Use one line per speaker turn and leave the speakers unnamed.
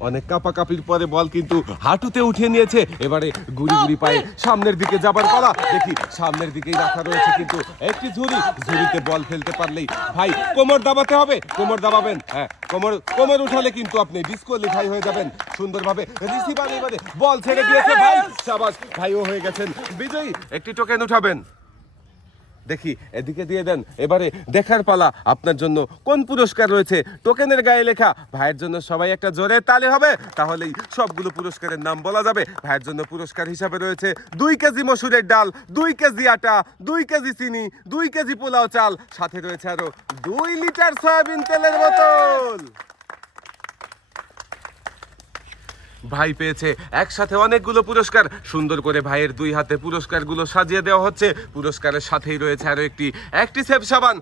অনেক কাপাকাপির পরে বল কিন্তু হাঁটুতে উঠিয়ে নিয়েছে। এবারে গুড়ি গুড়ি পায়ে সামনের দিকে যাবার পালা। দেখি, সামনের দিকেই রাখা রয়েছে কিন্তু একটি ঝুড়ি। ঝুড়িতে বল ফেলতে পারলেই। ভাই, কোমর দাবাতে হবে। কোমর দাবাবেন। হ্যাঁ কোমর কোমর উঠালে কিন্তু আপনি ডিসকোয়ালিফাই হয়ে যাবেন। সুন্দরভাবে রিসিভার এবারে বল ছেড়ে দিয়েছে ভাই। সাবাস ভাইও হয়ে গেছেন। বিজয়ী, একটি টোকেন উঠাবেন। দেখি, এদিকে দিয়ে দেন। এবারে দেখার পালা। আপনার জন্য কোন পুরস্কার রয়েছে? টোকেনের গায়ে লেখা, ভাইয়ের জন্য সবাই একটা জোরে তালে হবে। তাহলেই সবগুলো পুরস্কারের নাম বলা যাবে। ভাইয়ের জন্য পুরস্কার হিসাবে রয়েছে দুই কেজি মসুরের ডাল, দুই কেজি আটা, দুই কেজি চিনি, দুই কেজি পোলাও চাল। সাথে রয়েছে আরও দুই লিটার সয়াবিন তেলের বোতল। ভাই পেয়েছে একসাথে অনেকগুলো পুরস্কার। সুন্দর করে ভাইয়ের দুই হাতে পুরস্কারগুলো সাজিয়ে দেওয়া হচ্ছে। পুরস্কারের সাথেই রয়েছে আরও একটি একটি সেফ সাবান।